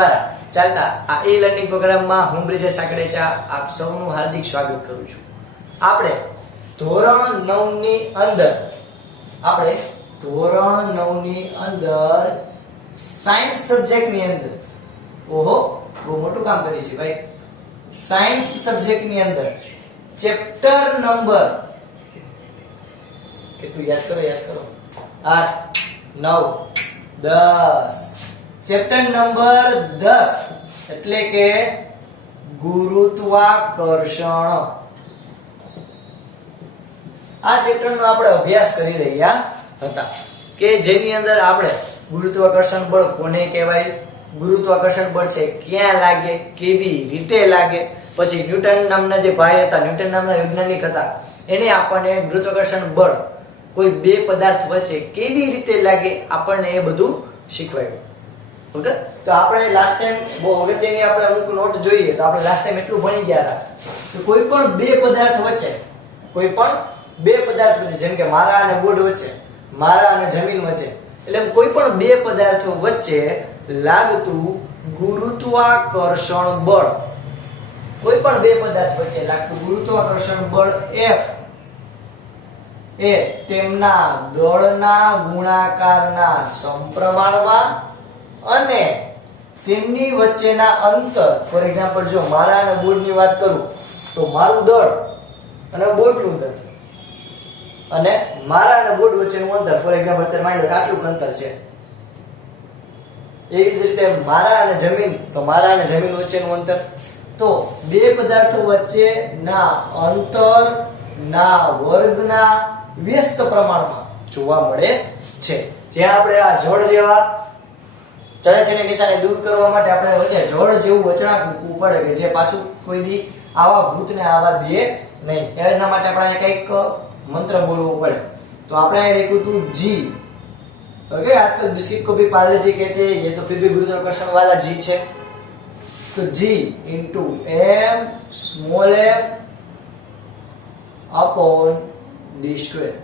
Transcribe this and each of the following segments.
દ્વારા ચાલતા આ ઈ લર્નિંગ પ્રોગ્રામમાં હું બ્રિજેશ સાકડેચા આપ સૌનું હાર્દિક સ્વાગત કરું છું. આપણે ધોરણ 9 ની અંદર સાયન્સ સબ્જેક્ટ ની અંદર ઓહો બહુ મોટું કામ કરી છે ભાઈ. સાયન્સ સબ્જેક્ટ ની અંદર ચેપ્ટર નંબર કેટલું યાદ કરો 8 9 10 ચેપ્ટર નંબર 10 એટલે કે ગુરુત્વાકર્ષણ. આ ચેપ્ટરનો આપણે અભ્યાસ કરી રહ્યા હતા કે જેની અંદર આપણે ગુરુત્વાકર્ષણ બળ કોને કહેવાય, ગુરુત્વાકર્ષણ બળ છે ક્યાં લાગે, કેવી રીતે લાગે, પછી ન્યૂટન નામના જે ભાઈ હતા, ન્યૂટન નામના વૈજ્ઞાનિક હતા, એને આપણને ગુરુત્વાકર્ષણ બળ કોઈ બે પદાર્થ વચ્ચે કેવી રીતે લાગે આપણને એ બધું શીખવાડ્યું. ઓકે, તો આપણે લાસ્ટ ટાઈમ બહુ અગત્યની આપણે અમુક નોટ જોઈએ તો આપણે લાસ્ટ ટાઈમ એટલું ભણી ગયા હતા કે કોઈ પણ બે પદાર્થ વચ્ચે જેમ કે મારા અને બોર્ડ વચ્ચે, મારા અને જમીન વચ્ચે, એટલે કોઈ પણ બે પદાર્થો વચ્ચે લાગતું ગુરુત્વાકર્ષણ બળ, કોઈ પણ બે પદાર્થ વચ્ચે લાગતું ગુરુત્વાકર્ષણ બળ F એ તેમના દળના ગુણાકારના સમપ્રમાણમાં અને તેમની વચ્ચેના અંતર, ફોર એક્ઝામ્પલ જો મારા અને બોર્ડની વાત કરું તો મારું દળ અને બોર્ડનું દળ અને મારા અને બોર્ડ વચ્ચેનું અંતર, ફોર એક્ઝામ્પલ અત્યારે માની લો કે આટલું અંતર છે. એવી જ રીતે મારા અને જમીન, તો મારા અને જમીન વચ્ચેનું અંતર, તો બે પદાર્થો વચ્ચેના અંતરના વર્ગના વ્યસ્ત પ્રમાણમાં જોવા મળે છે. જ્યાં આપણે આ જળ જેવા ચળે નિશાને દૂર કરવા માટે આપણે વચ્ચે જળ જેવું વચણાંક મૂકવું પડે કે જે પાછું કોઈ દી આવા ભૂતને આવા દે નહીં. એના માટે આપણે કંઈક મંત્ર બોલવો પડે. તો આપણે લખ્યું હતું જી. ओके, आजकल बिस्किट को भी पार्ले जी कहते हैं, ये तो फिर भी गुरुत्वाकर्षण वाला जी है. तो G into m small m upon d square.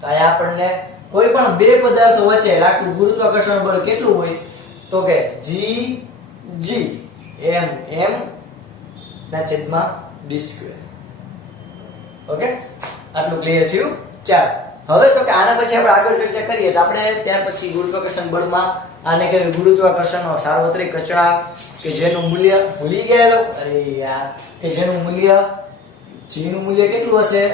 તો આ આપણને કોઈ પણ બે પદાર્થો વચ્ચે લાગતું ગુરુત્વાકર્ષણ બળ કેટલું હોય તો કે G m ના છેદમાં d square. ઓકે, આટલું ક્લિયર થયું. ચાલો હવે તો કે આના પછી આપણે આગળ ચર્ચા કરીએ તો આપણે ત્યાર પછી ગુરુત્વાકર્ષણ બળમાં આને કહેવાય ગુરુત્વાકર્ષણનો સાર્વત્રિક અચળાંક કે જેનું મૂલ્ય ભૂલી ગયા લોકો, અરે યાર, કે જેનું મૂલ્ય g નું મૂલ્ય કેટલું હશે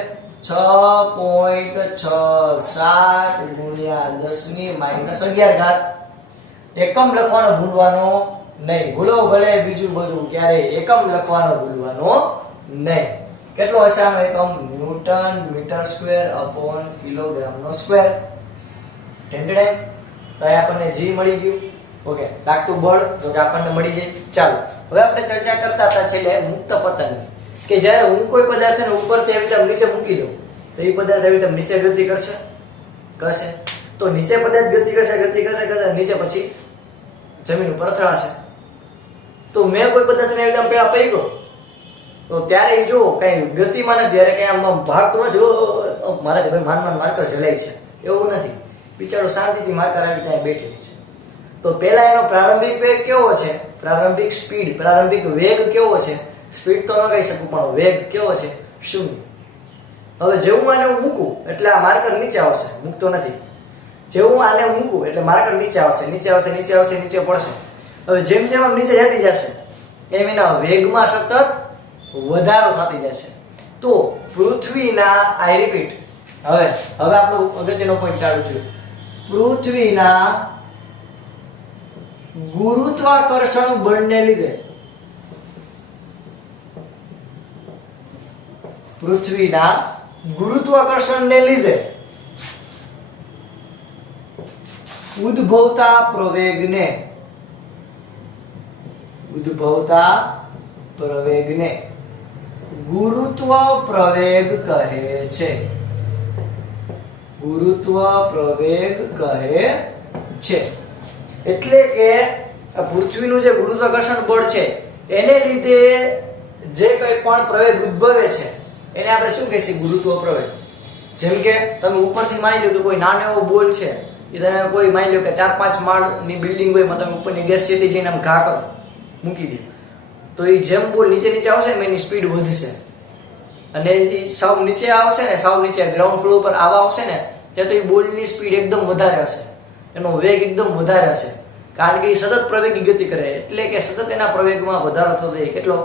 6.67 ગુણ્યા 10 ની -11 એકમ લખવાનો ભૂલવાનો નહીં. ભૂલો ભલે બીજું બધું, ક્યારે એકમ લખવાનો ભૂલવાનો નહીં. કેટલો હશે આનો એકમ? Newton metre square upon kilogram નો સ્ક્વેર. ઠીક, તો આ આપણને g મળી ગયું. ઓકે, લાગતું બળ તો કે આપણને મળી જાય. ચાલો હવે આપણે ચર્ચા કરતા હતા છેલ્લે મુક્ત પતનની, કે જ્યારે હું કોઈ પદાર્થને ઉપરથી આવી રીતે નીચે મૂકી દઉં તો એ પદાર્થ આવી રીતે નીચે ગતિ કરશે. તો નીચે પદાર્થ ગતિ કરશે નીચે પછી જમીન ઉપર અથડાશે. તો મેં કોઈ પદાર્થને આવી રીતે પેલા પડી ગયો તો ત્યારે જો કઈ ગતિમાં નથી, ત્યારે કઈ આમ ભાગતો નથી, મારા ભાઈ માર્કર જલાય છે એવું નથી. બિચારો શાંતિથી માર્કર આવી ત્યાં બેઠેલી છે. તો પહેલા એનો પ્રારંભિક વેગ કેવો છે, પ્રારંભિક સ્પીડ, પ્રારંભિક વેગ કેવો છે, સ્પીડ તો ન કહી શકું પણ વેગ કેવો છે? 0. હવે જેવું આને હું મૂકું એટલે આ માર્કર નીચે આવશે, મૂકતો નથી. જેવું આને મૂકું એટલે માર્કર નીચે આવશે, નીચે પડશે. હવે જેમ આમ નીચે જતી જશે એમ એના વેગમાં સતત વધારો થતી જાય છે. તો પૃથ્વીના, આઈ રિપીટ, હવે આપણો અગત્યનો પોઈન્ટ ચાલુ થયો. પૃથ્વીના ગુરુત્વાકર્ષણ બળને લીધે, પૃથ્વીના ગુરુત્વાકર્ષણને લીધે ઉદ્ભવતા પ્રવેગને ગુરુત્વ પ્રવેગ કહે છે. ગુરુત્વ પ્રવેગ કહે છે એટલે કે પૃથ્વીનું જે ગુરુત્વાકર્ષણ બળ છે એને લીધે જે કંઈ પણ પ્રવેગ ઉદ્ભવે છે એને આપણે શું કહીશું? ગુરુત્વ પ્રવેગ. જેમ કે તમે ઉપરથી માની લો કે કોઈ નાનો એવો બોલ છે એ તમે કોઈ માની લો કે 4-5 માળની બિલ્ડિંગ હોય એમાં તમે ઉપરની ગેસથી જઈને આમ ઘા કરો મૂકી દો, તો એ જેમ બોલ નીચે નીચે આવશે ને એની સ્પીડ વધશે, અને એ સાવ નીચે આવશે ને, સાવ નીચે ગ્રાઉન્ડ ફ્લોર પર આવવા આવશે ને ત્યાં તો એ બોલની સ્પીડ એકદમ વધારે હશે, એનો વેગ એકદમ વધારે હશે, કારણ કે એ સતત પ્રવેગી ગતિ કરે, એટલે કે સતત એના પ્રવેગમાં વધારો થતો જાય. કેટલો?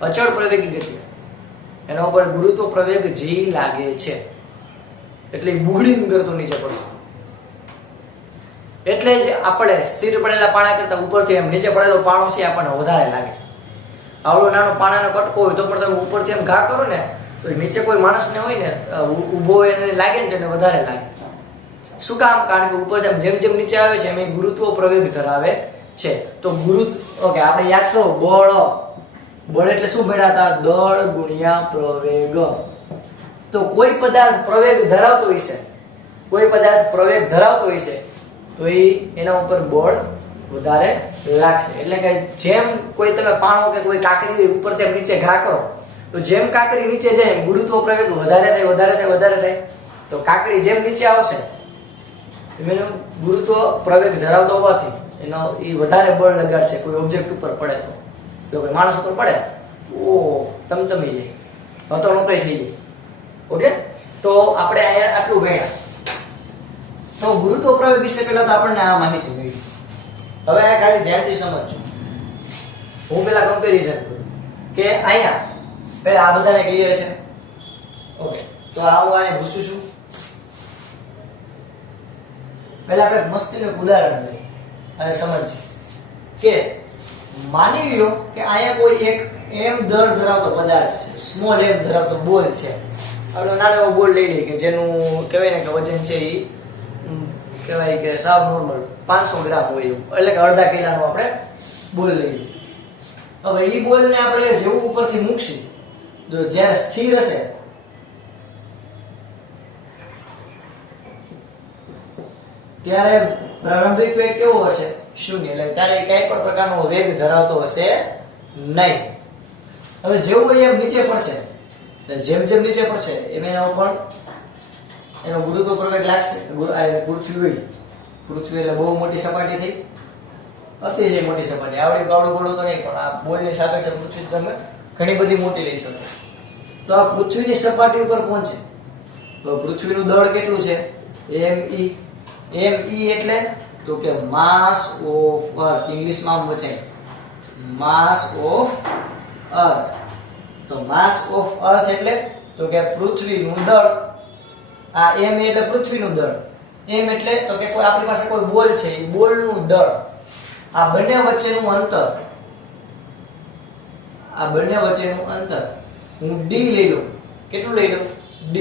અચળ પ્રવેગી ગતિ. એના ઉપર ગુરુત્વ પ્રવેગ G લાગે છે એટલે બુડિંગ કરતો નીચે પડશે. એટલે જ આપણે સ્થિર પડેલા પાણા કરતા ઉપરથી એમ નીચે પડેલો પાણો છે આપણને વધારે લાગે. આવડો નાનો પાણાનો કટકો હોય તો પણ તમે ઉપરથી એમ ઘા કરો ને તો નીચે કોઈ માણસને હોય ને ઊભો એને લાગે ને તો એને વધારે લાગે. શું કામ? કારણ કે ઉપરથી જેમ જેમ નીચે આવે છે એમ એ ગુરુત્વ પ્રવેગ ધરાવે છે. તો ઓકે, આપણે યાદ કરો, બળ એટલે શું મેળવતા? દળ ગુણ્યા પ્રવેગ. તો કોઈ પદાર્થ પ્રવેગ ધરાવતો હોય છે, કોઈ પદાર્થ પ્રવેગ ધરાવતો હોય છે તો એના ઉપર બળ વધારે લાગશે. એટલે કે જેમ કોઈ તમે પાણો કે કોઈ કાંકરી ઉપરથી નીચે ઘા કરો તો જેમ કાંકરી નીચે જાય એમ ગુરુત્વ પ્રવેગ વધારે થાય વધારે થાય વધારે થાય. તો કાંકરી જેમ નીચે આવશે એનો ગુરુત્વ પ્રવેગ ધરાવતો હોવાથી એનો એ વધારે બળ લગાડશે. કોઈ ઓબ્જેક્ટ ઉપર પડે તો, જો કોઈ માણસ ઉપર પડે ઓ તમતમી જાય, હતો નોકરી થઈ જાય. ઓકે, તો આપણે અહીંયા આટલું ભણ્યા. તો ગુરુત્વ પ્રવેગ વિશે પહેલા તો આપણને આ માહિતી મળી. હવે આ ખાલી ધ્યાનથી સમજજો. હું પહેલા કમ્પેરિઝન કરું કે અહીંયા પહેલા આ બધાને ક્લિયર છે. ઓકે, તો આ હું અહીંયા ભૂસું છું. પહેલા આપણે મસ્તીનું એક ઉદાહરણ લઈએ અને સમજીએ કે માની લો કે અહીંયા કોઈ એક m દળ ધરાવતો પદાર્થ છે, સ્મોલ m ધરાવતો બોલ છે. આપણે નાનો એવો બોલ લઈ લઈએ કે જેનું કહેવાય ને કે વજન છે એ કહેવાય કે સાવ નોર્મલ 500 ગ્રામ હોય એવું, એટલે કે અડધા કિલોનો આપણે બોલ લઈએ. હવે એ બોલને આપણે જેવું ઉપરથી મૂકશું જો જ્યારે સ્થિર હશે ત્યારે પ્રારંભિક વેગ કેવો હશે? 0. એટલે ત્યારે કઈ પણ પ્રકારનો વેગ ધરાવતો હશે નહીં. હવે જેવું અહીંયા નીચે પડશે એટલે જેમ જેમ નીચે પડશે એમ એના ઉપર એનો ગુરુત્વ પ્રવેગ લાગશે. પૃથ્વી એટલે બહુ મોટી સપાટી થઈ, અતિશય મોટી સપાટી. આવડી ગાવડું ગોળું તો નહીં, પણ આ બોલની સાપેક્ષે પૃથ્વી તમે ઘણી બધી મોટી લઈ શકો. તો આ પૃથ્વીની સપાટી ઉપર પહોંચે તો પૃથ્વીનું દળ કેટલું છે? me એટલે તો કે માસ ઓફ અર્થ. ઇંગ્લિશમાં આમ વચાય માસ ઓફ અર્થ. તો માસ ઓફ અર્થ એટલે તો કે પૃથ્વીનું દળ. આ m એટલે પૃથ્વીનું દળ, m એટલે તો કે કોઈ આપણી પાસે કોઈ બોલ છે એ બોલનું દળ. આ બંને વચ્ચેનું અંતર, આ બંને વચ્ચેનું અંતર હું d લઈ લઉં. કેટલું લઈ લઉં? d.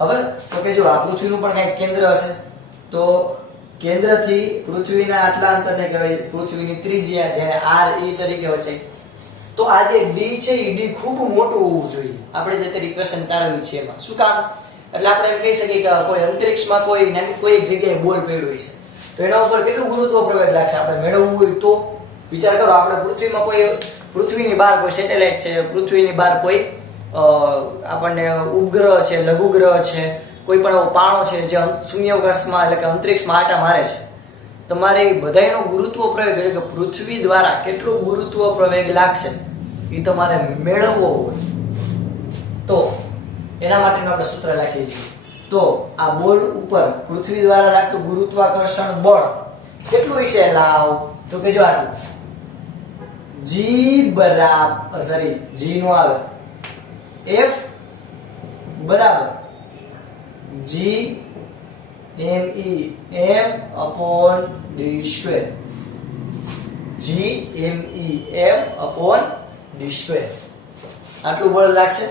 હવે તો કે જો આ પૃથ્વીનું પણ કંઈક કેન્દ્ર હશે તો કેન્દ્રથી પૃથ્વીના આટલા અંતરને કહેવાય પૃથ્વીની ત્રિજ્યા, જેને re તરીકે વચાય. તો આ જે d છે એ d ખૂબ મોટું હોવું જોઈએ. આપણે જે તે ઇક્વેશન તારવી છે એમાં શું કામ? એટલે આપણે એમ કહી શકીએ કે કોઈ અંતરિક્ષમાં કોઈ એક જગ્યાએ બોલ પડ્યો છે તો એના ઉપર કેટલું ગુરુત્વ પ્રવેગ લાગશે આપણે મેળવવું હોય તો. વિચાર કરો, આપણે પૃથ્વીમાં કોઈ પૃથ્વીની બહાર કોઈ સેટેલાઇટ છે, પૃથ્વીની બહાર કોઈ આપણને ઉપગ્રહ છે, લઘુગ્રહ છે, કોઈ પણ એવો પાણો છે જે શૂન્યાવકાશમાં એટલે કે અંતરિક્ષમાં આટા મારે છે. તમારે બધાયનો ગુરુત્વ પ્રવેગ એટલે કે પૃથ્વી દ્વારા કેટલો ગુરુત્વ પ્રવેગ લાગશે એ તમારે મેળવવો હોય તો એના માટેનું આપણે સૂત્ર લખીએ છીએ. તો આ બોલ ઉપર પૃથ્વી દ્વારા લાગતું ગુરુત્વાકર્ષણ બળ કેટલું હશે? લાવ તો કે જો આટલું g બરાબર g નો આવે f બરાબર g me m upon d square. g me m upon d square આટલું બળ લાગશે.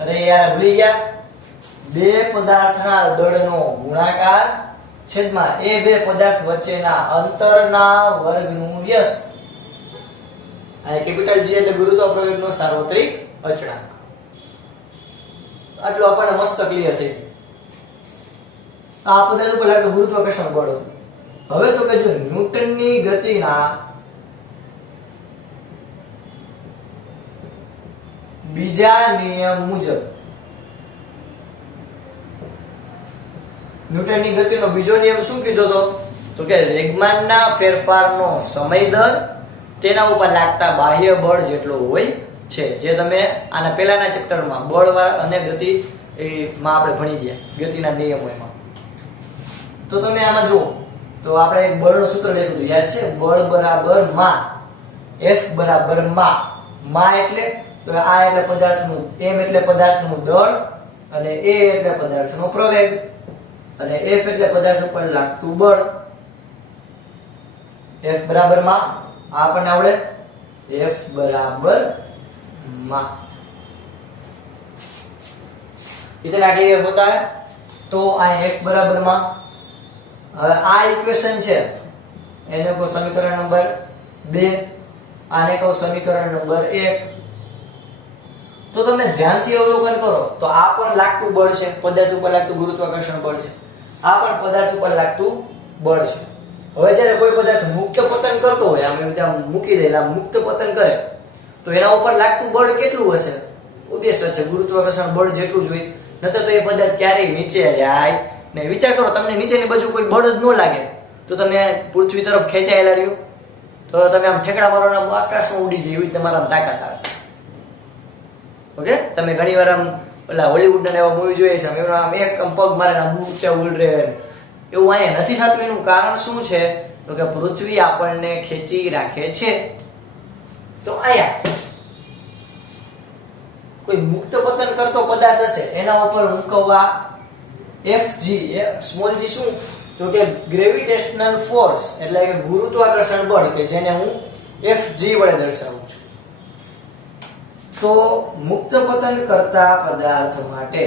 અરે યાર ભૂલી ગયા, બે પદાર્થના દળનો ગુણાકાર છેદમાં એ બે પદાર્થ વચ્ચેના અંતરના વર્ગનું વ્યસ્ત. આ કેપિટલ G એટલે ગુરુત્વ પ્રવેગનો સાર્વત્રિક અચળાંક. આટલું આપણને મસ્ત ક્લિયર થઈ. આ પદાર્થ ઉપર લાગતું ગુરુત્વાકર્ષણ બળ હતું. હવે તો કે જો ન્યૂટનની ગતિના બીજા નિયમ મુજબ ન્યૂટનની ગતિનો બીજો નિયમ શું કીધો હતો? તો કે વેગમાનના ફેરફારનો સમય દર તેના ઉપર લાગતા બાહ્ય બળ જેટલો હોય છે, જે તમે આના પહેલાના ચેપ્ટરમાં બળ અને ગતિ માં આપણે ભણી ગયા ગતિના નિયમો એમાં. તો તમે આમાં જુઓ તો આપણે એક બળનું સૂત્ર લેવું હતું, યાદ છે? બળ બરાબર માં, F બરાબર માં એટલે આ એટલે પદાર્થનું, m એટલે પદાર્થનું દળ અને a એટલે પદાર્થનો પ્રવેગ અને F એટલે પદાર્થ ઉપર લાગતું બળ. F બરાબર માં આ આપણને આવડે, F बराबर मां. इतना क्लियर होता है? तो आ F बराबर मां. હવે આ ઇક્વેશન છે એને કહો સમીકરણ નંબર 2, આને કહો સમીકરણ નંબર 1. તો તમે ધ્યાનથી અવલોકન કરો તો આ પણ લાગતું બળ છે, પદાર્થ ઉપર લાગતું ગુરુત્વાકર્ષણ બળ છે. આ પણ પદાર્થ ઉપર લાગતું બળ છે. હવે જ્યારે કોઈ પદાર્થ મુક્ત પતન કરતો હોય, આમ ત્યાં મૂકી દેલા મુક્ત પતન કરે તો એના ઉપર લાગતું બળ કેટલું હશે? ઉદ્દેશ્ય છે ગુરુત્વાકર્ષણ બળ જેટલું જ હોય, નતર તો એ પદાર્થ ક્યારેય નીચે જાય ને. વિચાર કરો, તમને નીચેની બાજુ કોઈ બળ જ ન લાગે તો તમે પૃથ્વી તરફ ખેંચાયેલા રહ્યો, તો તમે આમ ઠેકડા મારો આકાશમાં ઉડી જાય એવી તમારા તાકાત આવે. ઓકે, તમે ઘણી વાર આમ ઓલા હોલીવુડના એવા મૂવી જોઈએ છે, આમ એક પગ મારે આમ ઊંચા ઉડ રહે, એવું અહીંયા નથી થતું. એનું કારણ શું છે? તો કે પૃથ્વી આપણને ખેંચી રાખે છે. તો અહીંયા કોઈ મુક્ત પતન કરતો પદાર્થ હશે એના ઉપર મૂકવા FG, સ્મોલ g શું? તો કે ગ્રેવિટેશનલ ફોર્સ એટલે કે ગુરુત્વાકર્ષણ બળ, કે જેને હું FG વડે દર્શાવું છું. તો મુક્ત પતન કરતા પદાર્થ માટે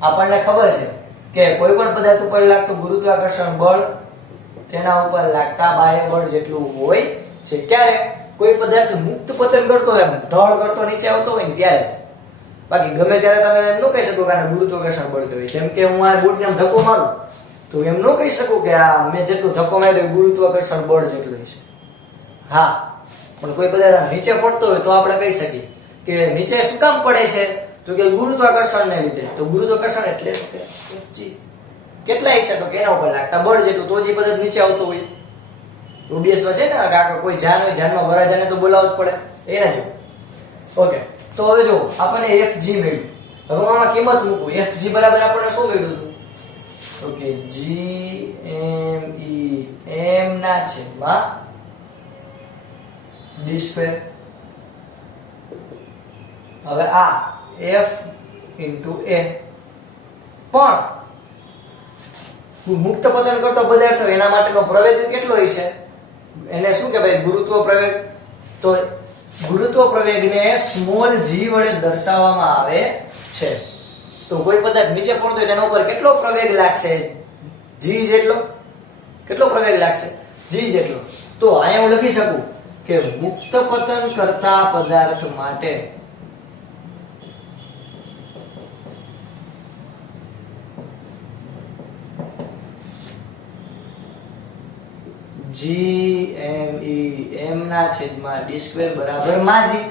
આપણને ખબર છે કે કોઈ પણ પદાર્થ ઉપર લાગતું ગુરુત્વાકર્ષણ બળ તેના ઉપર લાગતા બાહ્ય બળ જેટલું હોય છે. ક્યારે કોઈ પદાર્થ મુક્ત પતન કરતો હોય, ધડ કરતો નીચે આવતો હોય ને ત્યારે જ. બાકી ગમે ત્યારે તમે એમ ન કહી શકો કે આને ગુરુત્વાકર્ષણ બળ કહેવાય. જેમ કે હું આ બોટને ધક્કો મારું તો એમ ન કહી શકું કે આ મેં જેટલું ધક્કો માર્યો ગુરુત્વાકર્ષણ બળ જેટલું છે. હા, પણ કોઈ પદાર્થ નીચે પડતો હોય તો આપણે કહી શકીએ કે નીચે શું કામ પડે છે? તો કે ગુરુત્વાકર્ષણને લીધે. તો ગુરુત્વાકર્ષણ એટલે g કેટલા છે? તો કે એના ઉપર લાગતા બળ જેટલું, તો જે પદાર્થ નીચે આવતો હોય. ઓબ્વિયસમાં છે ને, કાકા કોઈ જાન હોય, જાનમાં વરાજાને તો બોલાવવું જ પડે એના જેવું. ઓકે, તો હવે જો આપણને FG મળ્યું. હવે હું આમાં કિંમત મૂકું. FG બરાબર આપણને શું મળ્યું હતું? તો કે g m ના છેદમાં d². હવે આ F into a પણ મુક્ત પતન કરતો પદાર્થ એના માટેનો પ્રવેગ કેટલો હોય છે? એને શું કહેવાય? ગુરુત્વ પ્રવેગ. તો ગુરુત્વ પ્રવેગને સ્મોલ g વડે દર્શાવવામાં આવે છે. તો કોઈ પદાર્થ નીચે પડતો હોય તેના ઉપર કેટલો પ્રવેગ લાગશે? g જેટલો. કેટલો પ્રવેગ લાગશે? g જેટલો. તો અહીંયા હું લખી શકું કે મુક્ત પતન કરતા પદાર્થ માટે m ના છેદમાં d² બરાબર માજી.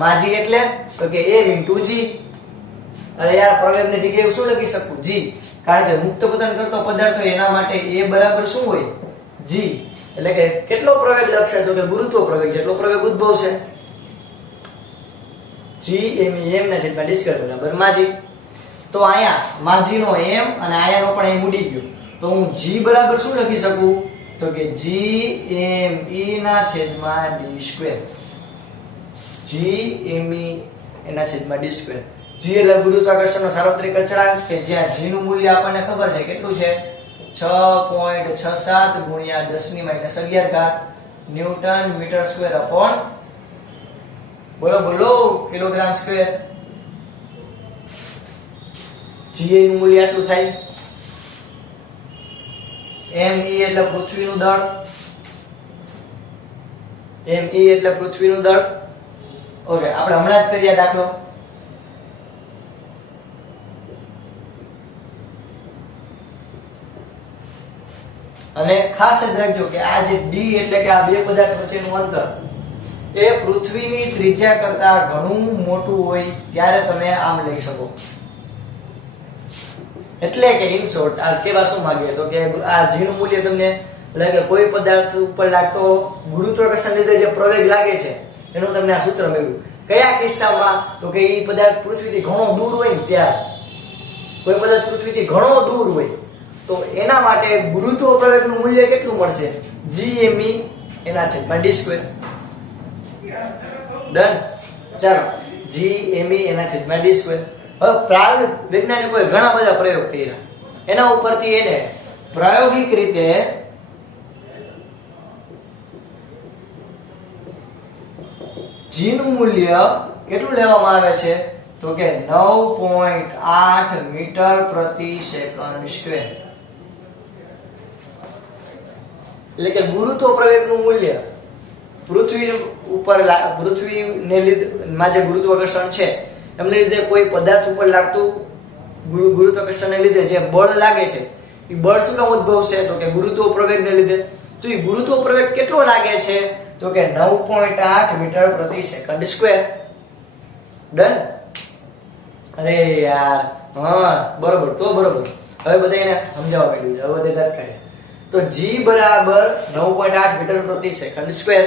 માજી એટલે તો કે a into g. અરે યાર, પ્રવેગની જગ્યાએ શું લખી શકું? g. કારણ કે મુક્ત પતન કરતો પદાર્થ હોય એના માટે a બરાબર શું હોય? g. એટલે કે કેટલો પ્રવેગ લખશે? તો કે ગુરુત્વ પ્રવેગ જેટલો પ્રવેગ ઉદ્ભવશે. g m ના છેદમાં d² બરાબર માજી. તો અહીંયા માજીનો m અને આયાનો પણ m ઉડી ગયો. તો હું g બરાબર શું લખી શકું? તો કે g m e ના છેદમાં d². g m e એના છેદમાં d². g એટલે ગુરુત્વાકર્ષણનો સાર્વત્રિક અચળાંક, કે જ્યાં g નું મૂલ્ય આપણને ખબર છે કેટલું છે? 6.67 ગુણ્યા 10⁻11 ન્યૂટન મીટર સ્ક્વેર અપોન બોલો કિલોગ્રામ સ્ક્વેર. g નું મૂલ્ય આટલું થાય. me એટલે પૃથ્વીનું દળ. me એટલે પૃથ્વીનું દળ. ઓકે, આપણે હમણાં જ કર્યા દાખલો. અને ખાસ જ રાખજો કે આ જે d એટલે કે આ બે પદાર્થ વચ્ચેનું અંતર એ પૃથ્વીની ત્રિજ્યા કરતા ઘણું મોટું હોય ત્યારે તમે આમ લઈ શકો. એટલે કે ઇન શોર્ટ આ કેવા શું માંગીએ તો કે આ g નું મૂલ્ય તમને લાગે કોઈ પદાર્થ ઉપર લાગતો ગુરુત્વાકર્ષણ લીધે જે પ્રવેગ લાગે છે એનું તમને આ સૂત્ર મળ્યું. કયા કિસ્સામાં તો કે એ પદાર્થ પૃથ્વીથી ઘણો દૂર હોય ને ત્યારે, કોઈ પદાર્થ પૃથ્વીથી ઘણો દૂર હોય તો એના માટે ગુરુત્વ પ્રવેગનું મૂલ્ય કેટલું મળશે? Gme એના છેદમાં d સ્ક્વેર. ડન. ચાલો Gme એના છેદમાં d સ્ક્વેર. હવે પ્રાયોગિક વૈજ્ઞાનિકોએ ઘણા બધા પ્રયોગ કર્યા, એના ઉપરથી એને પ્રાયોગિક રીતે g નું મૂલ્ય કેટલું લેવામાં આવે છે તો કે 9.8 મીટર પ્રતિ સેકન્ડ સ્ક્વેર. એટલે કે ગુરુત્વ પ્રવેગનું મૂલ્ય પૃથ્વી ઉપર પૃથ્વીને લીધે માં જે ગુરુત્વાકર્ષણ છે એમને લીધે કોઈ પદાર્થ ઉપર લાગતું ગુરુત્વાકર્ષણને લીધે જે બળ લાગે છે એ બળ શું કામ ઉદ્ભવશે તો કે ગુરુત્વ પ્રવેગને લીધે. તો એ ગુરુત્વ પ્રવેગ કેટલો લાગે છે તો કે 9.8 મીટર પ્રતિ સેકન્ડ સ્ક્વેર. ડન. અરે યાર હા બરોબર. તો બરોબર હવે બધાને સમજાવવા માંડ્યું છે. હવે બધા કરે તો g બરાબર 9.8 મીટર પ્રતિ સેકન્ડ સ્ક્વેર.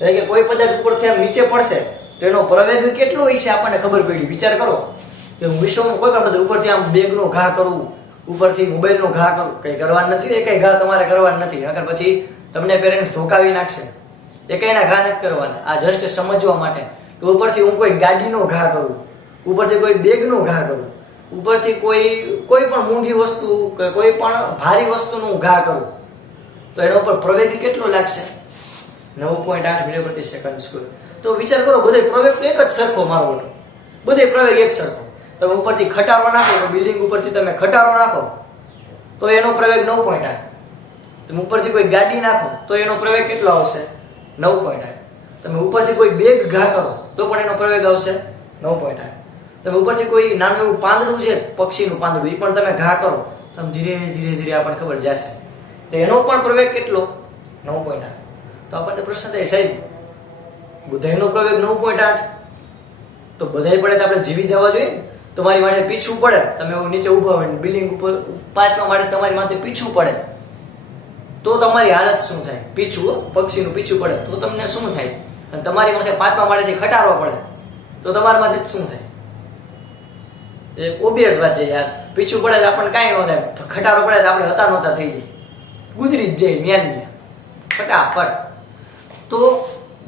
એટલે કે કોઈ પદાર્થ ઉપરથી આમ નીચે પડશે તો એનો પ્રવેગ કેટલો હોય છે આપણને ખબર પડી. વિચાર કરો કે હું વિશ્વમાં કોઈ કામ નથી, ઉપરથી આમ બેગનો ઘા કરવું, ઉપરથી મોબાઈલનો ઘા કરવું, કઈ કરવાનું નથી. એ કઈ ઘા તમારે કરવાનું નથી, નકર પછી તમને પેરેન્ટ્સ ધોકાવી નાખશે. એ કઈના ઘા નથી કરવાના. આ જસ્ટ સમજવા માટે કે ઉપરથી હું કોઈ ગાડીનો ઘા કરું, ઉપરથી કોઈ બેગનો ઘા કરું, ઉપરથી કોઈ પણ મૂંગી વસ્તુ કે કોઈ પણ ભારી વસ્તુનું ઘા કરું તો એના ઉપર પ્રવેગ કેટલો લાગશે? 9.8 મીટર પ્રતિ સેકન્ડ સ્ક્વેર. તો વિચાર કરો બધે પ્રવેગ તો એક જ સરખો મારવાનો, બધે પ્રવેગ એક સરખો. તમે ઉપરથી ખટારો નાખો તો બિલ્ડિંગ ઉપરથી તમે ખટારો નાખો તો એનો પ્રવેગ 9.8. તમે ઉપરથી કોઈ ગાડી નાખો તો એનો પ્રવેગ કેટલો આવશે? 9.8. તમે ઉપરથી કોઈ બેગ ઘા કરો તો પણ એનો પ્રવેગ આવશે 9.8. તમે ઉપરથી કોઈ નાનું એવું પાંદડું છે, પક્ષીનું પાંદડું, એ પણ તમે ઘા કરો તો ધીરે ધીરે ધીરે આપણને ખબર જશે તો એનો પણ પ્રવેગ કેટલો? 9.8. તો આપણને પ્રશ્ન થાય સાહેબ બધાયનો પ્રવેગ 9.8 તો બધાય પડે તો આપણે જીવી જવા જોઈએ ને. તમારી માટે પીછું પડે, તમે નીચે ઊભા હોય બિલ્ડિંગ ઉપર 5મા માળે તમારી માથે પીછું પડે તો તમારી હાલત શું થાય? પીછું પક્ષીનું પીછું પડે તો તમને શું થાય? અને તમારી માથે 5મા માળેથી ખટારો પડે તો તમારા માથે શું થાય? એ ઓબિયસ વાત છે યાર. પીછું પડે તો આપણને કાંઈ ન થાય, ખટારો પડે તો આપણે હતા નહોતા થઈ જાય, ગુજરી જ જાય ન્યા ફટાફટ. તો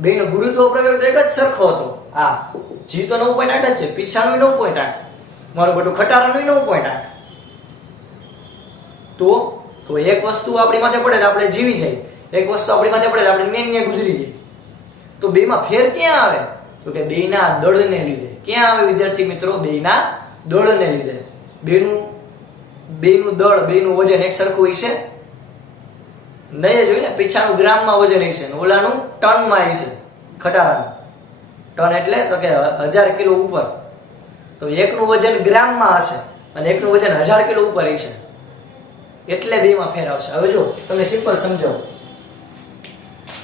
બેનો ગુરુત્વ પ્રવેગ તો એક જ સરખો હતો. આ g તો 9.8 જ છે, પીછાનું 9.8, મારું બધું ખટારાનું 9.8. તો એક વસ્તુ આપણી માથે પડે તો આપણે જીવી જાય, એક વસ્તુ આપણી માથે પડે તો આપણે ન્યા ગુજરી જાય. તો બેમાં ફેર ક્યાં આવે તો કે બેના દળને લીધે. ક્યાં આવે વિદ્યાર્થી મિત્રો? બેના દળને લીધે. બેનું દળ, બેનું વજન એક સરખું હોય છે નહીં જ હોય ને. પીછાનું ગ્રામમાં વજન હશે ને ઓલાનું ટનમાં હશે. ખટારાનું ટન એટલે તો કે 1000 કિલો ઉપર. તો એકનું વજન ગ્રામમાં હશે અને એકનું વજન 1000 કિલો ઉપર હશે, એટલે બેમાં ફેર આવશે. હવે જો તમને સિમ્પલ સમજાવું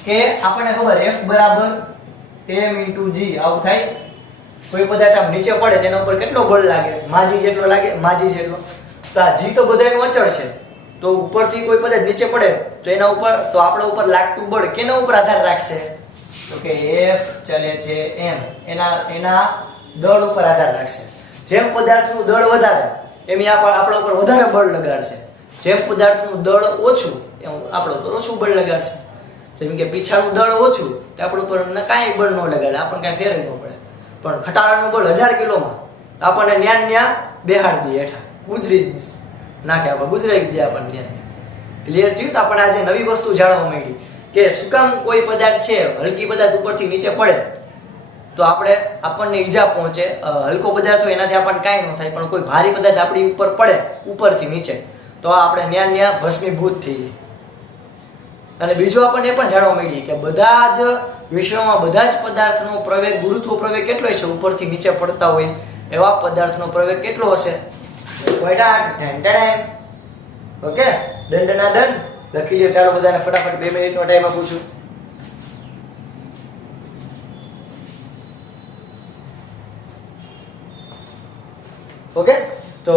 કે આપણને ખબર F બરાબર m × g આવું થાય. કોઈ પદાર્થ આમ નીચે પડે તેના ઉપર કેટલો બળ લાગે? માજી જેટલો લાગે, માજી જેટલો. તો આ g તો બધાયનું અચળ છે, તો ઉપરથી કોઈ પદાર્થ નીચે પડે તો એના ઉપર, તો આપણા ઉપર લાગતું બળ કેના ઉપર આધાર રાખશે તો કે F ચાલે છે m એના દળ ઉપર આધાર રાખશે. જેમ પદાર્થનું દળ વધારે એમ આપણા ઉપર વધારે બળ લગાડશે, જેમ પદાર્થનું દળ ઓછું એમ આપણા ઉપર ઓછું બળ લગાડશે. જેમ કે પીછાનું દળ ઓછું તો આપણા ઉપર કાંઈ બળ ન લગાડે, આપણને કાંઈ ફેર ન પડે. પણ ખટારાનું બળ 1000 કિલોમાં આપણને ન્યા બેહાડી દે હેઠા, ગુજરી નાખે, આપણે ગુજરાઈ દે આપણને. ક્લિયર થયું? તો આપણે આજે નવી વસ્તુ જાણવા માંડી કે શું કામ કોઈ પદાર્થ છે હલકી પદાર્થ ઉપરથી નીચે પડે તો આપણને ઈજા પહોંચે. હલકો પદાર્થ હોય એનાથી આપણને કાંઈ ન થાય, પણ કોઈ ભારી પદાર્થ આપણી ઉપર પડે ઉપરથી નીચે તો આપણે ન્યા ભસ્મીભૂત થઈ જાય. અને બીજું આપણને એ પણ જાણવા મળી કે બધા જ વિશ્વમાં બધા જ પદાર્થનો પ્રવેગ, ગુરુત્વ પ્રવેગ કેટલો હશે? ઉપરથી નીચે પડતા હોય એવા પદાર્થનો પ્રવેગ કેટલો હશે? 9.8. ઓકે, દંડના દંડ. લખી લ્યો. ચાલો બધાને ફટાફટ 2 મિનિટનો ટાઈમ આપું છું. ઓકે, તો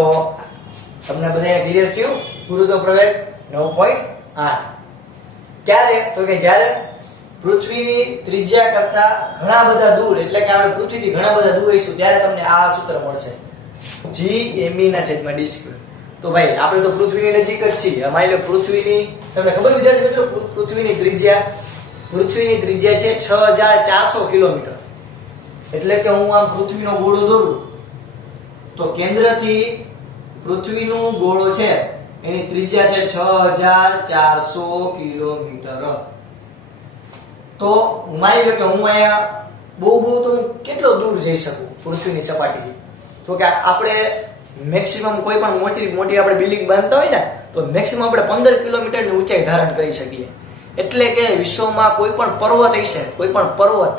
તમને બધાને ક્લિયર થયું? ગુરુત્વ પ્રવેગ 9.8. ક્યારે? તો કે જ્યારે પૃથ્વીની ત્રિજ્યા કરતા ઘણા બધા દૂર, એટલે કે આપણે પૃથ્વીથી ઘણા બધા દૂર હોઈશું ત્યારે તમને આ સૂત્ર મળશે, G/d². તો ભાઈ આપણે તો પૃથ્વીની નજીક જ છીએ. માની લો પૃથ્વીની, તમને ખબર વિદ્યાર્થી મિત્રો, પૃથ્વીની ત્રિજ્યા છે 6400 કિલોમીટર. એટલે કે હું આમ પૃથ્વીનો ગોળો દોરું તો કેન્દ્રથી પૃથ્વીનો ગોળો છે એની ત્રિજ્યા છે 6400 કિલોમીટર. તો માની લો કે હું અહીંયા બહુ તો કેટલો દૂર જઈ શકું પૃથ્વીની સપાટીથી? તો કે આપણે મેક્સિમમ કોઈ પણ મોટી આપણે બિલ્ડિંગ બાંધતા હોય ને તો મેક્સિમમ આપણે 15 કિલોમીટરની ઊંચાઈ ધારણ કરી શકીએ. એટલે કે વિશ્વમાં કોઈ પણ પર્વત હશે, કોઈ પણ પર્વત,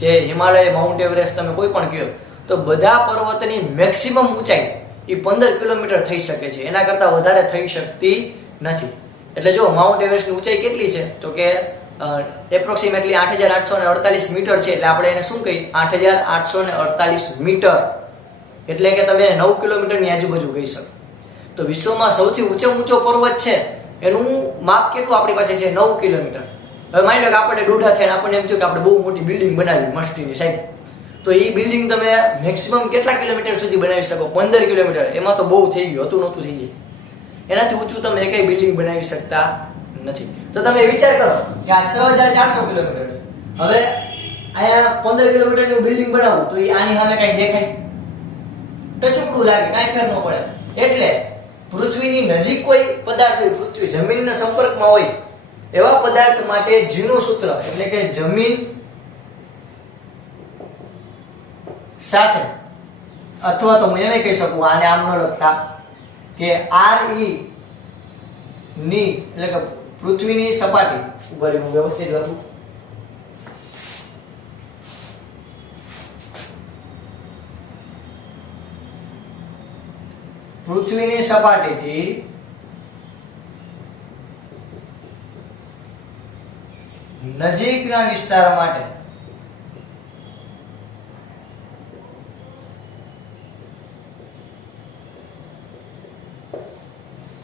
જે હિમાલય, માઉન્ટ એવરેસ્ટ, તમે કોઈ પણ કહો, તો બધા પર્વતની મેક્સિમમ ઊંચાઈ એ 15 કિલોમીટર થઈ શકે છે. એના કરતાં વધારે થઈ શકતી નથી. એટલે જો માઉન્ટ એવરેસ્ટની ઊંચાઈ કેટલી છે? તો કે એપ્રોક્સિમેટલી 8848 મીટર છે. એટલે આપણે એને શું કહીએ? 8848 મીટર. એટલે કે તમે 9 કિલોમીટરની આજુબાજુ કહી શકો. તો વિશ્વમાં સૌથી ઊંચો પર્વત છે એનું માપ કેટલું આપણી પાસે છે? 9 કિલોમીટર. હવે માની લો કે આપણે દોઢા થઈને આપણને એમ થયું કે આપણે બહુ મોટી બિલ્ડિંગ બનાવી મસ્તીની સાહેબ, તો એ બિલ્ડિંગ તમે મેક્સિમમ કેટલા કિલોમીટર સુધી બનાવી શકો? 15 કિલોમીટર. એમાં તો બહુ થઈ ગયું, હતું નહોતું થઈ ગયું. એનાથી ઊંચું તમે એકય બિલ્ડિંગ બનાવી શકતા નથી. તો તમે વિચાર કરો કે આ 6400 કિલોમીટર, હવે અહીંયા 15 કિલોમીટરનું બિલ્ડિંગ બનાવું તો એ આની સામે કઈ દેખાય? ટચુકડું લાગે, કાંઈ ફેર ન પડે. એટલે પૃથ્વીની નજીક કોઈ પદાર્થ હોય, પૃથ્વી જમીનના સંપર્કમાં હોય એવા પદાર્થ માટે જીનું સૂત્ર, એટલે કે જમીન સાથે, અથવા તો હું એમ કહી શકું, આને આમ ન લખતા, કે RE ની, એટલે કે પૃથ્વીની સપાટી ઉપર હું વ્યવસ્થિત લખું, પૃથ્વીની સપાટીથી નજીકના વિસ્તાર માટે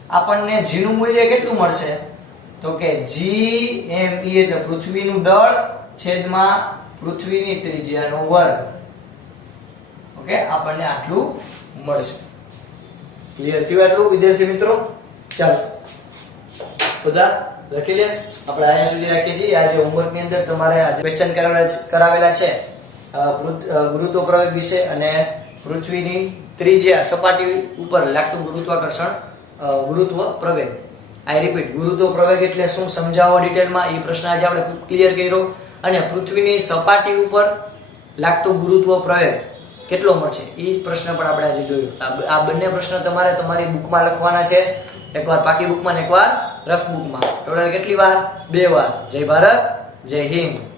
આપણને G નું મૂલ્ય કેટલું મળશે? તો કે GME એટલે પૃથ્વીનું દળ છેદમાં પૃથ્વીની ત્રિજ્યાનો વર્ગ. ઓકે, આપણને આટલું મળશે. ક્લિયર થયું આટલું વિદ્યાર્થી મિત્રો? ચાલો બધા લખી લે. આપણે અહીંયા સુધી રાખીએ છીએ. આજે હોમવર્કની અંદર તમારે ક્વેશ્ચન કરાવેલા છે ગુરુત્વ પ્રવેગ વિશે અને પૃથ્વીની ત્રિજ્યા, સપાટી ઉપર લાગતું ગુરુત્વાકર્ષણ, ગુરુત્વ પ્રવેગ. આઈ રિપીટ, ગુરુત્વ પ્રવેગ એટલે શું સમજાવો ડિટેલમાં, એ પ્રશ્ન આજે આપણે ક્લિયર કર્યો. અને પૃથ્વીની સપાટી ઉપર લાગતું ગુરુત્વ પ્રવેગ કેટલો મળશે એ પ્રશ્ન પણ આપણે આજે જોયો. આ બંને પ્રશ્ન તમારે તમારી બુકમાં લખવાના છે, એકવાર પાકી બુકમાં ને એકવાર રફ બુકમાં. ટોટલ કેટલી વાર? 2 વાર. જય ભારત, જય હિન્દ.